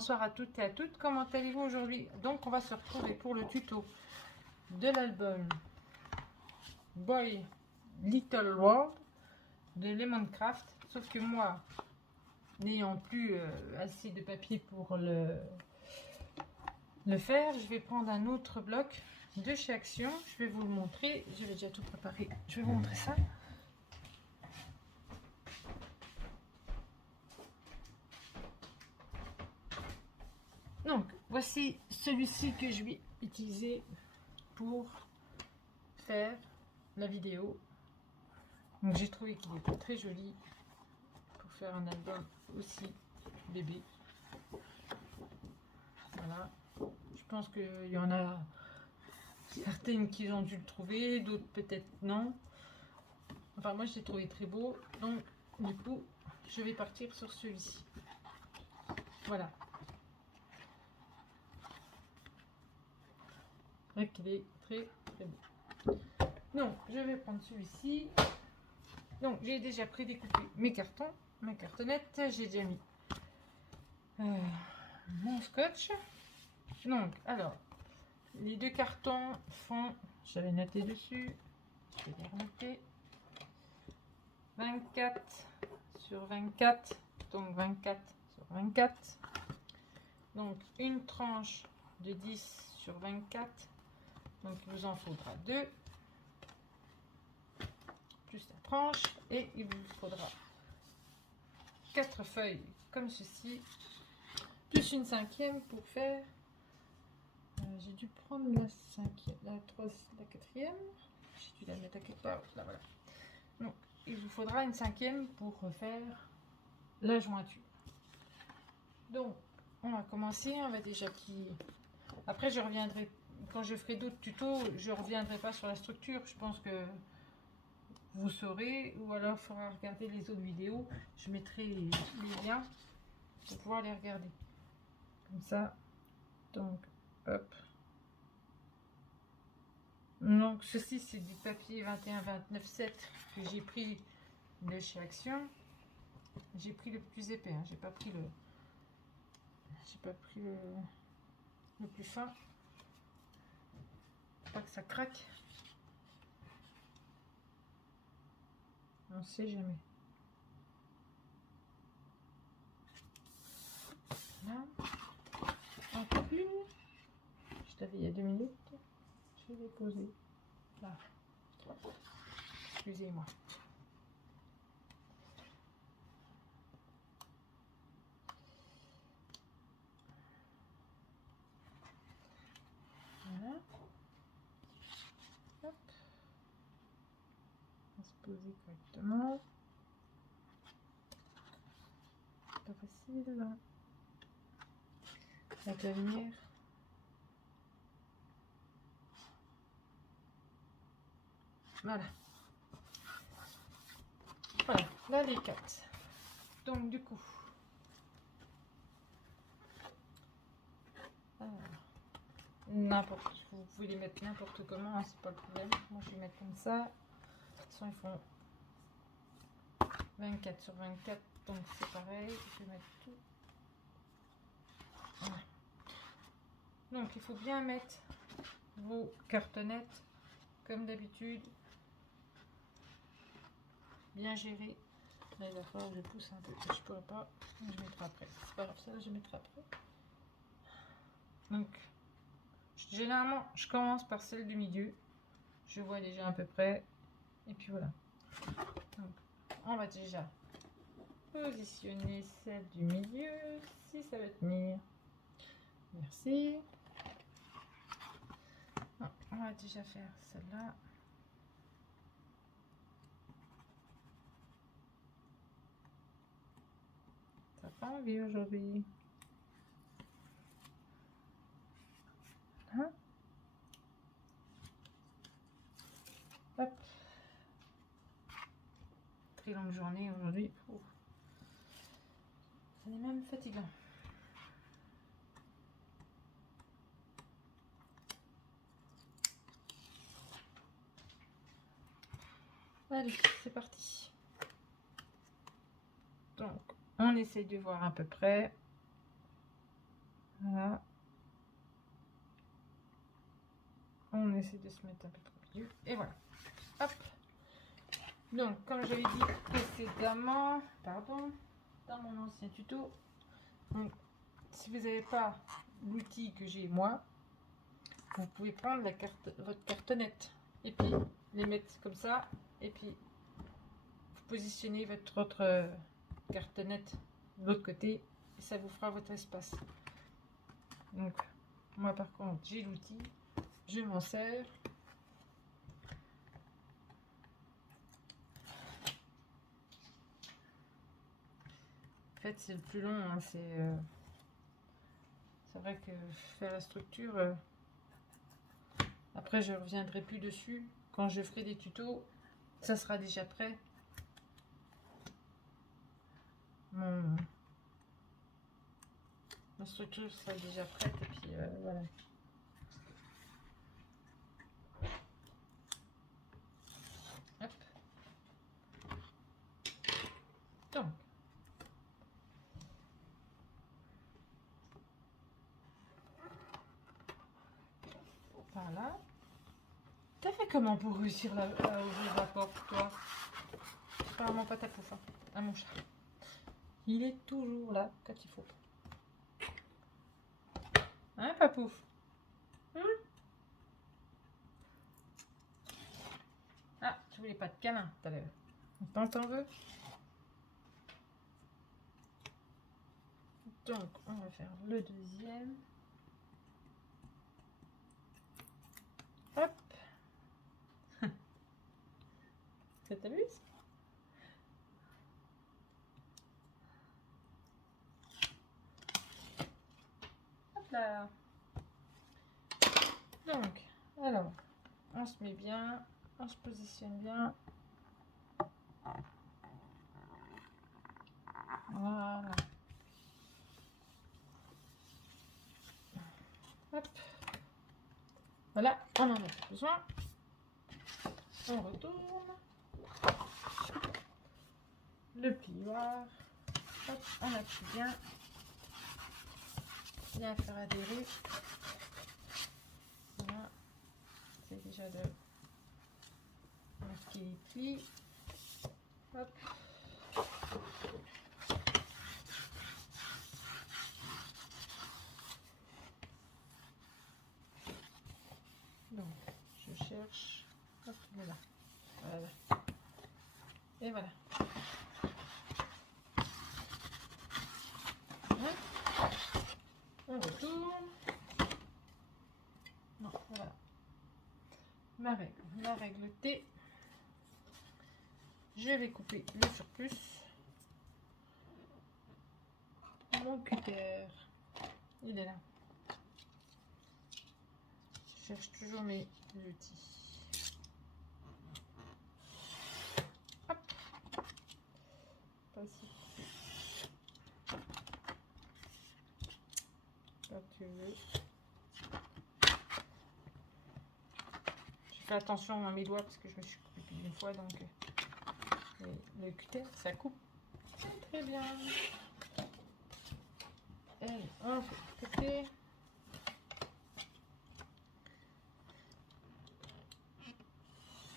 Bonsoir à toutes et à toutes, comment allez-vous aujourd'hui? Donc on va se retrouver pour le tuto de l'album Boy Little World de Lemoncraft. Sauf que moi, n'ayant plus assez de papier pour le faire, je vais prendre un autre bloc de chez Action. Je vais vous le montrer, j'avais déjà tout préparé, je vais vous montrer ça. Donc, voici celui-ci que je vais utiliser pour faire la vidéo. Donc, j'ai trouvé qu'il était très joli pour faire un album aussi bébé. Voilà. Je pense qu'il y en a certaines qui ont dû le trouver, d'autres peut-être non. Enfin, moi, je l'ai trouvé très beau. Donc, du coup, je vais partir sur celui-ci. Voilà. Qu'il est très très beau. Donc je vais prendre celui-ci. Donc j'ai déjà prédécoupé mes cartons, mes cartonnettes. J'ai déjà mis mon scotch. Donc alors les deux cartons font, j'avais noté dessus, je vais les renoter, 24 sur 24, donc 24 sur 24. Donc une tranche de 10 sur 24. Donc il vous en faudra 2 plus la tranche, et il vous faudra 4 feuilles comme ceci, plus une cinquième pour faire. J'ai dû prendre la cinquième, la quatrième. J'ai dû la mettre à quelque part. Là voilà. Donc il vous faudra une cinquième pour refaire la jointure. Donc on va commencer. On va déjà plier. Après je reviendrai. Quand je ferai d'autres tutos, je ne reviendrai pas sur la structure. Je pense que vous saurez, ou alors il faudra regarder les autres vidéos. Je mettrai les liens pour pouvoir les regarder. Comme ça. Donc, hop. Donc, ceci, c'est du papier 21-29-7 que j'ai pris de chez Action. J'ai pris le plus épais. Hein. J'ai pas pris le plus fin. Pas que ça craque. On ne sait jamais. Là. Encore une. Je t'avais il y a 2 minutes. Je vais poser. Là. Excusez-moi. Voilà. Hop. On va se poser correctement. Pas facile. La lumière. Voilà. Voilà, là les 4. Donc du coup, n'importe, vous pouvez les mettre n'importe comment, hein, c'est pas le problème. Moi je vais mettre comme ça. De toute façon ils font 24 sur 24, donc c'est pareil. Je vais mettre tout. Voilà. Donc il faut bien mettre vos cartonnettes comme d'habitude. Bien gérer. Là il va falloir que je pousse un peu. Je pourrais pas. Je mettrai après. C'est pas grave, ça je mettrai après. Donc généralement je commence par celle du milieu. Je vois déjà à peu près. Et puis voilà. Donc, on va déjà positionner celle du milieu. Si ça va tenir. Merci. Non, on va déjà faire celle-là. Ça n'a pas envie aujourd'hui. Hein? Hop. Très longue journée aujourd'hui. Ça est même fatigant. Allez, c'est parti. Donc, on essaye de voir à peu près. Voilà. On essaie de se mettre un peu trop milieu. Et voilà. Hop. Donc, comme j'avais dit précédemment, pardon, dans mon ancien tuto, donc, si vous n'avez pas l'outil que j'ai moi, vous pouvez prendre votre cartonnette et puis les mettre comme ça, et puis vous positionnez votre autre cartonnette de l'autre côté, et ça vous fera votre espace. Donc, moi par contre, j'ai l'outil, je m'en sers. En fait, c'est le plus long, hein, c'est vrai que faire la structure, après je reviendrai plus dessus. Quand je ferai des tutos, ça sera déjà prêt. Ma structure sera déjà prête et puis voilà. Hop. Donc. Voilà. T'as fait comment pour réussir à ouvrir la porte, toi? Apparemment pas ta pouf, hein, à mon chat. Il est toujours là quand il faut. Hein, Papouf? Ah, tu voulais pas de câlin tout à l'heure. T'en veux? Donc, on va faire le deuxième. Hop. Ça t'amuse? Hop là. Donc, alors, on se met bien, on se positionne bien. Voilà. Hop. Voilà, on en a plus besoin. On retourne. Le plioir. Hop, on appuie bien. Bien faire adhérer. Voilà. C'est déjà de masquer les plis. Hop. Donc, je cherche. Hop, voilà. Voilà. Et voilà. On retourne. Non, voilà. La règle T. Je vais couper le surplus. Mon cutter, il est là. Je cherche toujours mes outils. Hop. Pas si. Quand tu veux. Je fais attention à mes doigts parce que je me suis coupé plus d'une fois, donc le cutter, ça coupe très bien. Allez, on fait de côté.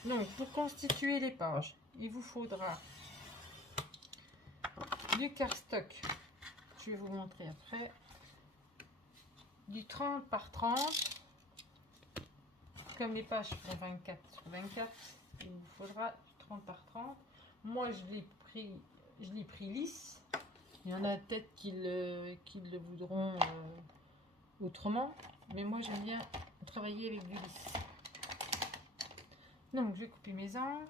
Donc, pour constituer les pages, il vous faudra du cardstock. Je vais vous montrer après. Du 30 par 30. Comme les pages font 24 sur 24, il vous faudra du 30 par 30. Moi, je l'ai pris lisse. Il y en a peut-être qui le voudront autrement. Mais moi, j'aime bien travailler avec du lisse. Donc, je vais couper mes angles.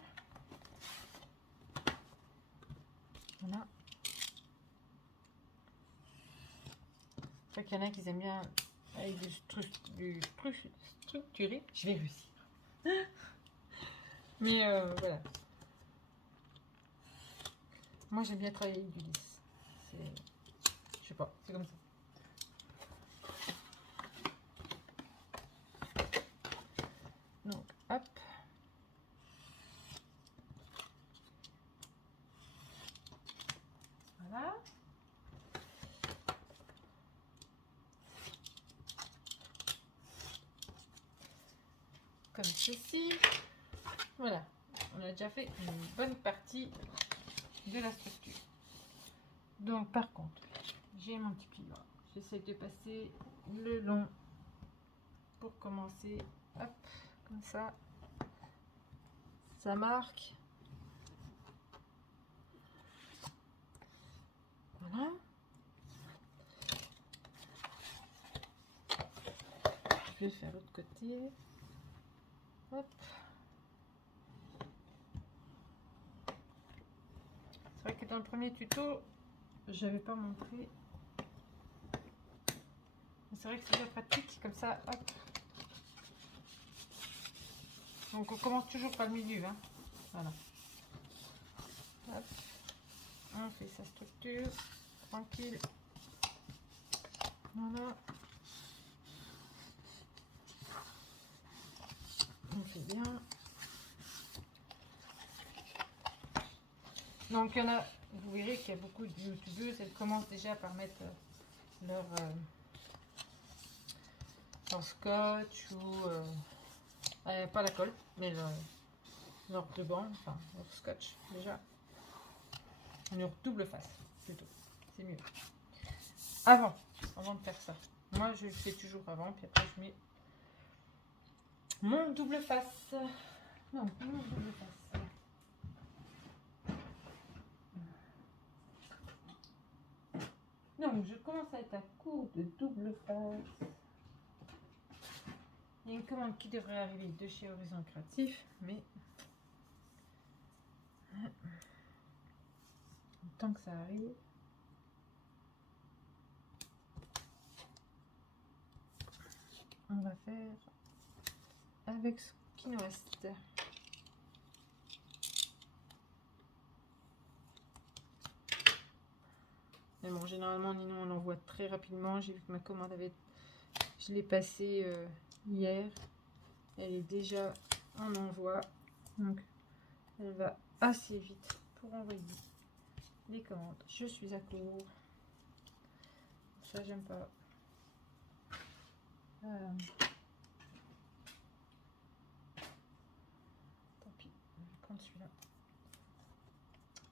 Voilà. C'est vrai qu'il y en a qui aiment bien avec du structuré. Je vais réussir. Mais voilà. Moi, j'aime bien travailler avec du lisse. Je sais pas, c'est comme ça. Donc, hop. Voilà. comme ceci. Voilà, on a déjà fait une bonne partie de la structure. Donc par contre, j'ai mon petit pliant. J'essaie de passer le long pour commencer. Hop, comme ça. Ça marque. Voilà. Je vais faire l'autre côté. Hop. C'est vrai que dans le premier tuto, je n'avais pas montré. C'est vrai que c'est déjà pratique comme ça. Hop. Donc on commence toujours par le milieu. Hein. Voilà. Hop. On fait sa structure. Tranquille. Voilà. On fait bien. Donc il y en a, vous verrez qu'il y a beaucoup de youtubeuses, elles commencent déjà par mettre leur scotch ou pas la colle, mais leur ruban, enfin leur scotch déjà. Leur double face plutôt, c'est mieux. Avant de faire ça. Moi je le fais toujours avant, puis après je mets mon double face. Non, mon double face. Donc je commence à être à court de double face. Il y a une commande qui devrait arriver de chez Horizon Créatif, mais tant que ça arrive, on va faire avec ce qui nous reste. Mais bon, généralement, Ninon, on envoie très rapidement. J'ai vu que ma commande avait... Je l'ai passée hier. Elle est déjà en envoi. Donc, elle va assez vite pour envoyer les commandes. Je suis à court. Ça, j'aime pas. Tant pis, je vais prendre celui-là.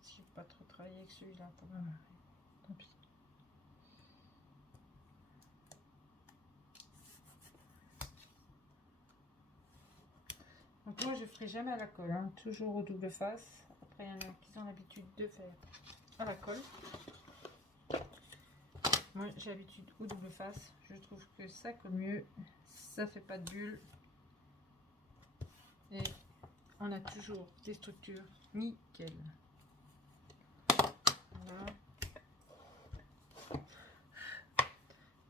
Je n'ai pas trop travaillé avec celui-là pour moi. Tant pis. Donc moi je ferai jamais à la colle, hein. Toujours au double face. Après il y en a qui ont l'habitude de faire à la colle. Moi j'ai l'habitude au double face. Je trouve que ça colle mieux, ça fait pas de bulles et on a toujours des structures nickel. Voilà.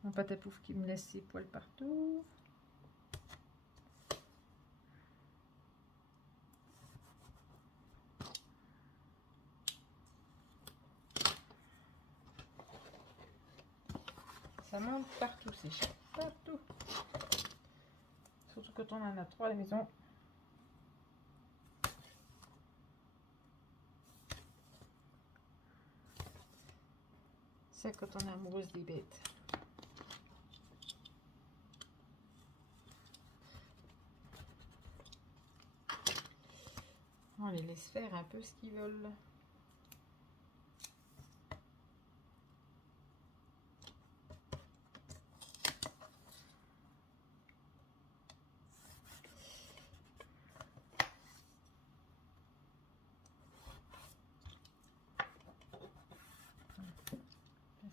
Mon pâte à pouf qui me laisse ses poils partout. Ça monte partout, c'est cher. Partout. Surtout quand on en a 3 à la maison. C'est quand on est amoureuse des bêtes. On les laisse faire un peu ce qu'ils veulent.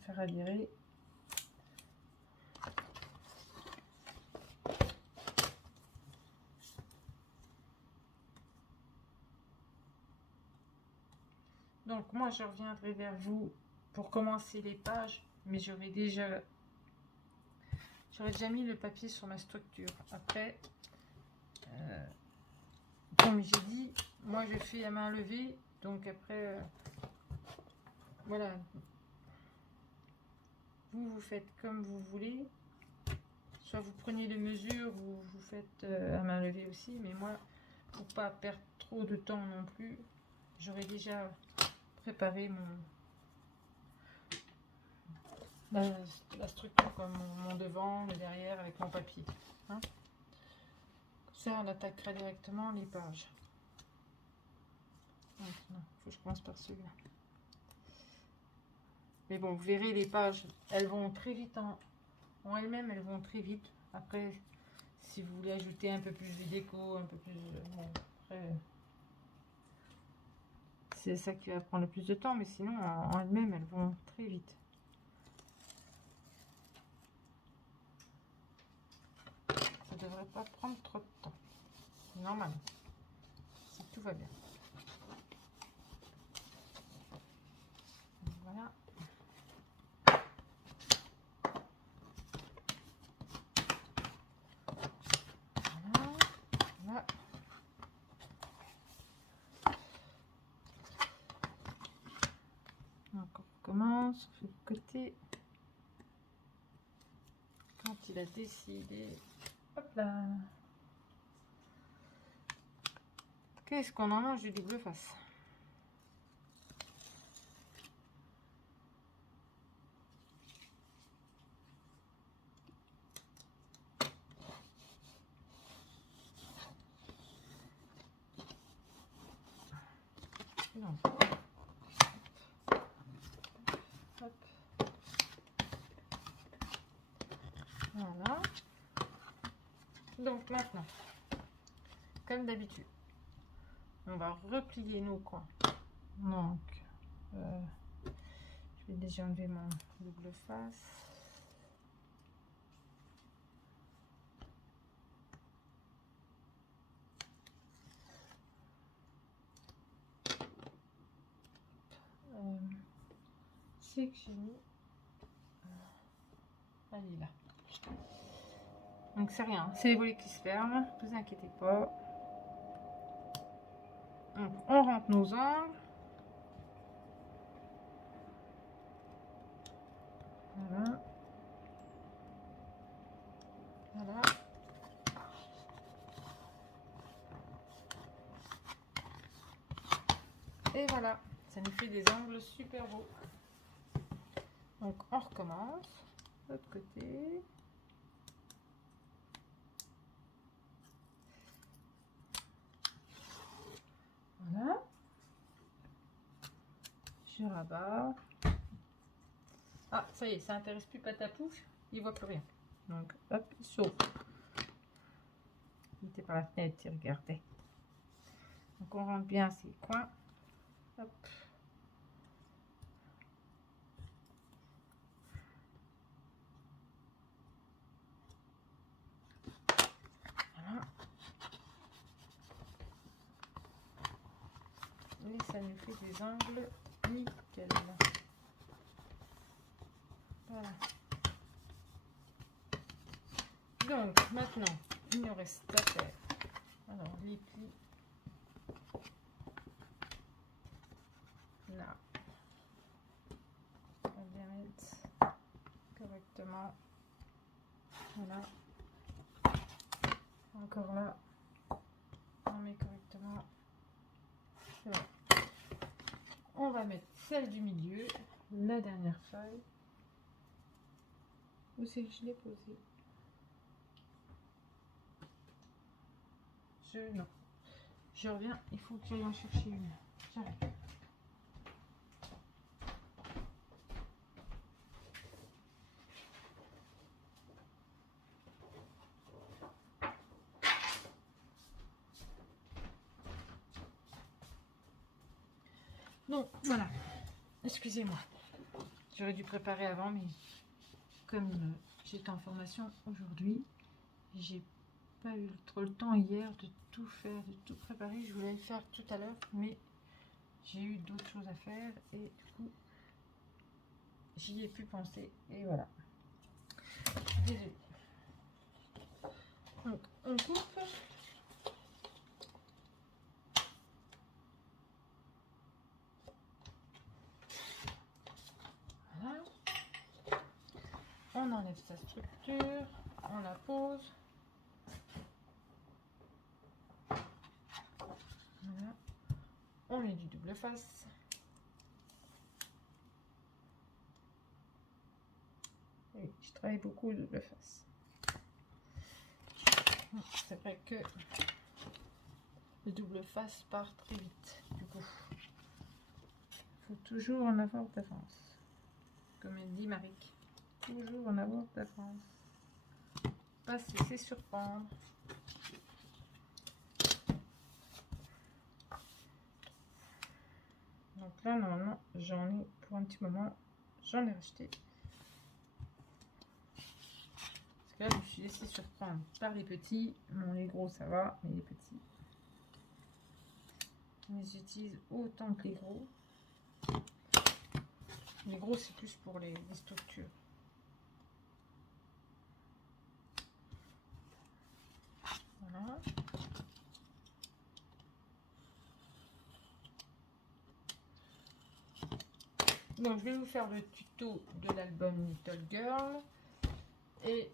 Faire adhérer. Donc moi je reviendrai vers vous pour commencer les pages, mais j'aurais déjà mis le papier sur ma structure. Après, comme j'ai dit, moi je fais à main levée, donc après, voilà. Vous faites comme vous voulez. Soit vous prenez les mesures ou vous faites à main levée aussi. Mais moi, pour pas perdre trop de temps non plus, j'aurais déjà préparé la structure, comme mon devant, le derrière avec mon papier. Hein. Ça, on attaquera directement les pages. Donc, non, faut que je commence par celui-là. Mais bon, vous verrez, les pages, elles vont très vite en elles-mêmes, elles vont très vite. Après, si vous voulez ajouter un peu plus de déco, un peu plus... bon, après, c'est ça qui va prendre le plus de temps, mais sinon, en elles-mêmes, elles vont très vite. Ça devrait pas prendre trop de temps. Normal. Si tout va bien. Voilà. Voilà. Voilà. Donc on recommence, on fait le côté. Quand il a décidé. Hop là. Qu'est-ce qu'on en mange du double face? Non. Hop. Voilà. Donc maintenant, comme d'habitude, on va replier nos coins. Donc, je vais déjà enlever mon double face. C'est que j'ai mis. Elle est là. Donc c'est rien, c'est les volets qui se ferment, ne vous inquiétez pas. Donc on rentre nos angles. Voilà. Voilà. Et voilà, ça nous fait des angles super beaux. Donc on recommence. L'autre côté. Voilà. Je rabats. Ah, ça y est, ça intéresse plus Patapouche. Il voit plus rien. Donc, hop, il saute. Il était par la fenêtre, il regardait. Donc, on rentre bien ces coins. Hop. Voilà. Et ça nous fait des angles nickel. Voilà. Donc, maintenant, il nous reste à faire. Alors, les plis. Là. On va bien mettre correctement. Voilà. Encore là. On met correctement. C'est bon. On va mettre celle du milieu, la dernière feuille. Où c'est que je l'ai posée? Non. Je reviens, il faut que j'aille en chercher une. J'arrive. Donc voilà, excusez-moi, j'aurais dû préparer avant, mais comme j'étais en formation aujourd'hui, j'ai pas eu trop le temps hier de tout faire, de tout préparer. Je voulais le faire tout à l'heure, mais j'ai eu d'autres choses à faire et du coup j'y ai pu penser et voilà. Désolée. Donc on coupe. Voilà. On enlève sa structure, on la pose. Voilà. On met du double face. Oui, je travaille beaucoup le double face. C'est vrai que le double face part très vite. Du coup, il faut toujours en avoir d'avance. Comme elle dit Marik, toujours en avoir d'avance. Pas se laisser surprendre. Donc là, normalement, j'en ai pour un petit moment, j'en ai racheté. Parce que là, je me suis laissé surprendre par les petits. Bon, les gros, ça va, mais les petits, on les utilise autant que les gros. Les gros, c'est plus pour les structures. Voilà. Donc, je vais vous faire le tuto de l'album Little Girl. Et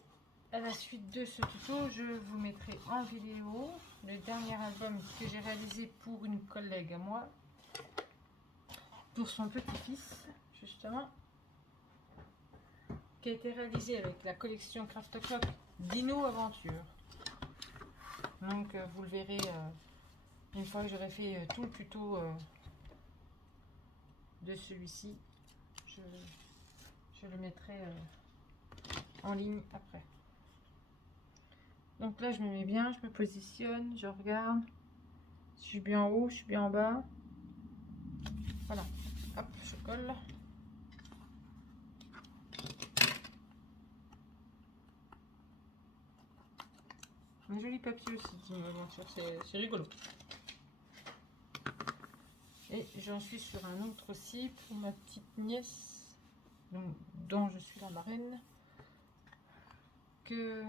à la suite de ce tuto, je vous mettrai en vidéo le dernier album que j'ai réalisé pour une collègue à moi. Pour son petit-fils, justement. Qui a été réalisé avec la collection Craft Clock Dino Aventure. Donc, vous le verrez une fois que j'aurai fait tout le tuto de celui-ci. Je le mettrai en ligne après. Donc là, je me mets bien, je me positionne, je regarde. Si je suis bien en haut, je suis bien en bas. Voilà. Hop, je colle. Un joli papier aussi, c'est rigolo. Et j'en suis sur un autre aussi pour ma petite nièce, dont je suis la marraine. Que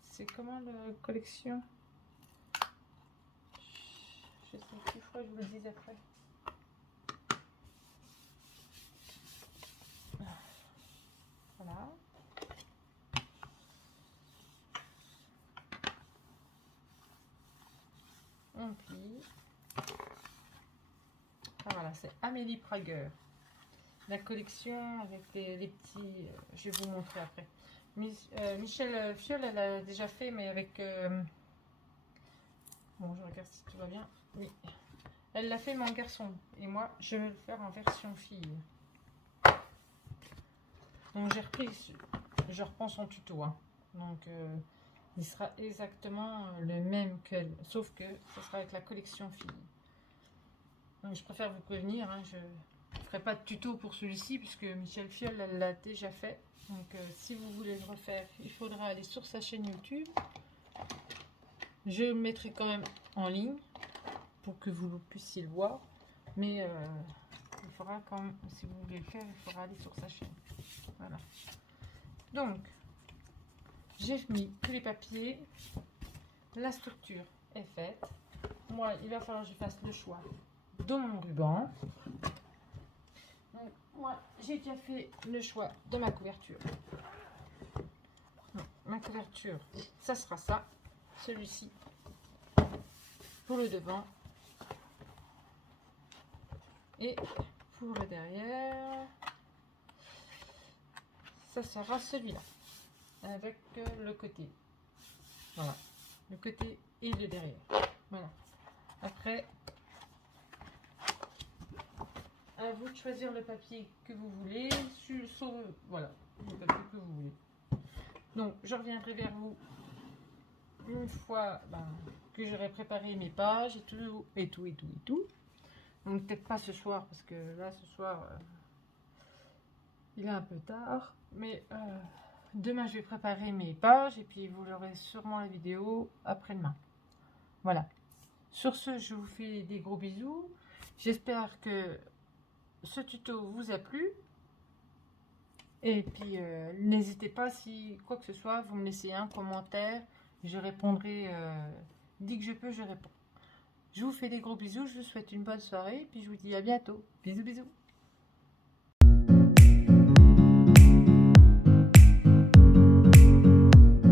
c'est comment la collection? Je sais plus, je crois que je vous le dis après. Voilà. On plie. Ah, voilà, c'est Amélie Prager. La collection avec les petits... je vais vous montrer après. Michel Fiol, elle a déjà fait, mais avec... bon, je regarde si tout va bien. Oui. Elle l'a fait, mon garçon. Et moi, je vais le faire en version fille. Donc, j'ai repris... Je reprends son tuto. Hein. Donc, il sera exactement le même qu'elle. Sauf que ce sera avec la collection fille. Donc, je préfère vous prévenir. Hein, je ne ferai pas de tuto pour celui-ci, puisque Michel Fiol, elle l'a déjà fait. Donc, si vous voulez le refaire, il faudra aller sur sa chaîne YouTube. Je le mettrai quand même en ligne pour que vous puissiez le voir. Mais il faudra quand même, si vous voulez le faire, il faudra aller sur sa chaîne. Voilà. Donc, j'ai mis tous les papiers. La structure est faite. Moi, il va falloir que je fasse le choix de mon ruban. Donc, moi, j'ai déjà fait le choix de ma couverture. Donc, ma couverture, ça sera ça. Celui-ci pour le devant. Et pour le derrière, ça sera celui-là. Avec le côté. Voilà. Le côté et le derrière. Voilà. Après, à vous de choisir le papier que vous voulez. Voilà, le papier que vous voulez. Donc, je reviendrai vers vous une fois que j'aurai préparé mes pages et tout. Donc, peut-être pas ce soir, parce que là, ce soir, il est un peu tard. Mais demain, je vais préparer mes pages et puis vous aurez sûrement la vidéo après-demain. Voilà. Sur ce, je vous fais des gros bisous. J'espère que ce tuto vous a plu. Et puis, n'hésitez pas, si quoi que ce soit, vous me laissez un commentaire. Je répondrai dès que je peux, je réponds. Je vous fais des gros bisous. Je vous souhaite une bonne soirée. Puis je vous dis à bientôt. Bisous, bisous.